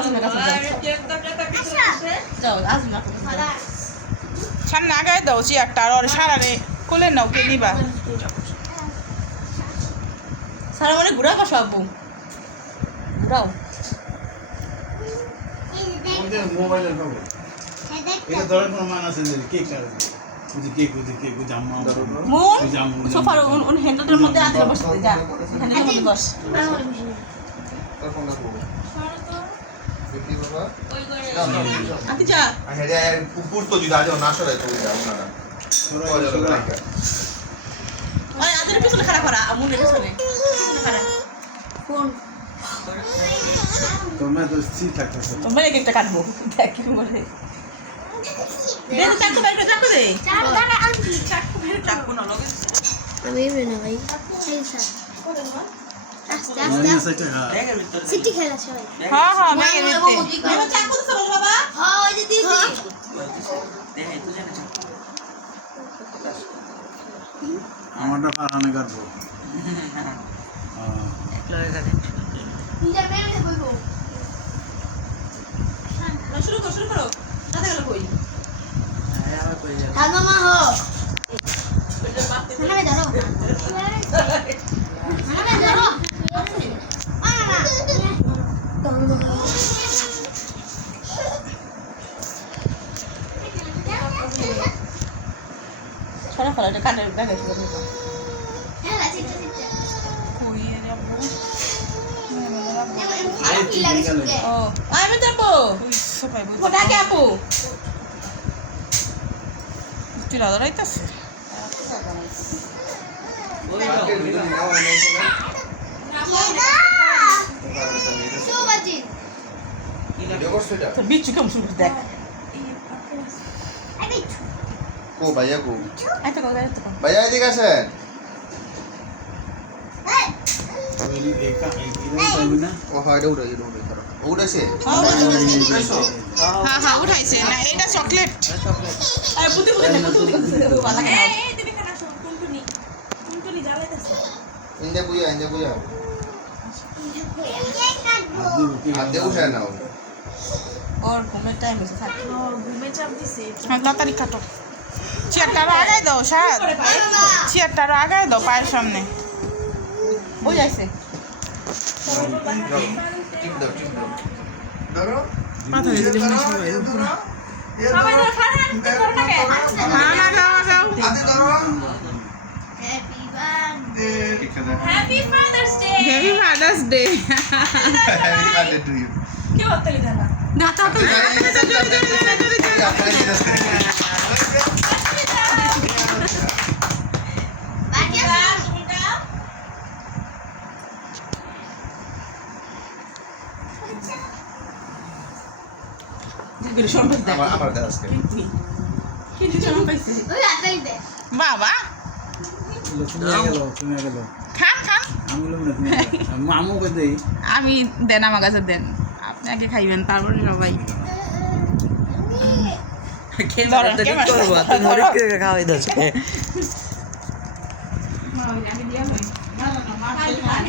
আজমের কাছে যাও আজমের সামনে আগায় দাও চেয়ারটা আর সারারে কোলে নাও কে নিবা সারা মানে ঘুরা বসো আব্বু ঘুরাও মোবাইলের খবর এটা ধরেন প্রমাণ আছে যে কেক কেক জাম্মা মন সোফার উন হ্যান্ডেলের মধ্যে আদরে বসতে যা হ্যান্ডেলের মধ্যে বস আতি যা ওই আদরে পিছনে খাড়া করা আমুনের পিছনে খাড়া কোন তোমরা তো স্থির থাকতেছো তোমরা একটা কাটবো দেখ কি বলে দে চাকু বের করে চাকু দে চাকু না লগে আমি এমনি না ভাই এই স্যার আস্তে আস্তে সিটি খেলা সবাই হ্যাঁ হ্যাঁ ব্যাগের ভিতরে এবার চাকু দিছো বাবা হ্যাঁ ওই যে দিছি আমারটা পারানে কাটবো নিজের মেয়ে কইবো শুরু করো দাদা গেল কই থামো মা হো ওইটা বাপতে খানাবে ধরো খানাবে ধরো ছড়া ফলা এটা কানের ব্যাগে শুরু করো হ্যাঁ চিন্তা চিন্তা কই এর আব্বু ভালো কি লাগে শুনতে ও আমি যাবো ওই সবাই বুঝ ওটা কে আপু চিরা ধরাইতাছে সুবাজি তো বিচ্ছু কেমন শুরু দেখ আমি কো ভাইয়া কো আইতো কো আইতো কো ভাইয়া এদিকে আসেন না ও হয় এটা উড়ে করো উড়েছে হ্যাঁ হ্যাঁ উঠাইছে না এটা চকলেট আরে বুদ্ধি ভালো লাগে এই তুমি খানা শুন টুনটুনি জ্বালাইতাছে ইন্দে বুইয়া হাত দিয়ে উঠে নাও ওর ঘুমের টাইম হয়েছে থাক ঘুমে চাপ দিছে হ্যাঁ তাড়াতাড়ি কাটো চেয়ারটা আরো আগায় দাও সাত চেয়ারটা আরো আগায় দাও পায়ের সামনে বই আইছে টিপ দাও ধরো মাথা দিয়ে দিলে সবাই সবাই ধরে ফারহান ধরে থাকে লাগাও হাতে ধরো happy birthday happy father's day happy father's day happy birthday to you কি হতে লিখা না দাতা তো যেগুলো সম্পদ দেখ আমার দাও আজকে কি জন্য পাইছি ওই হাতেই দে বাবা তুমি গেল খান খান আমি আমু কই দেই আমি দেন আমার কাছে দেন আপনি আগে খাইবেন তারপরে সবাই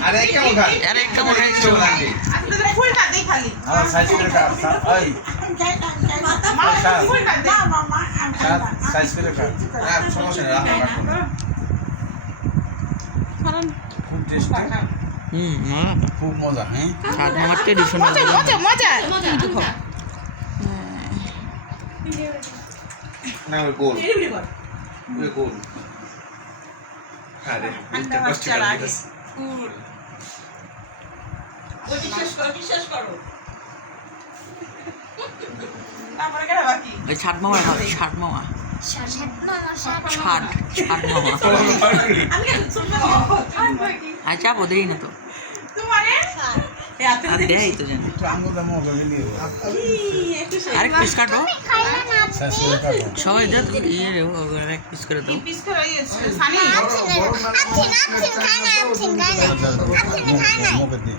আরে কেমন খান আরে কেমন খাইছো লাগে ফুল খাতে খালি আমার সাইজ করে কাট ওই ফুল খাতে সাইজ করে কাট সমস্যা নেই রাখো কারণ খুব টেস্টি খুব মজা হ্যাঁ মজা মজা মজা না ওই গোল ওই গোল আরে ঠান্ডা বাচ্চা লাগে ওই বিশ্বাস করো তারপরে কেন বাকি ছাট মামা ছাট মামা ছাট ছাট মামা আমি কেন শুনবো আর চাপো দেই না তো তোমারে এ আতে আর দেই তো জানি একটু আঙ্গুল দাও মোবাইল নিয়ে একটু আরেক পিস কাটো সাইজ করে কাটো সবাই যা তুমি ইয়ে রে আরেক পিস করে দাও পিস করে সানি মুখে দিই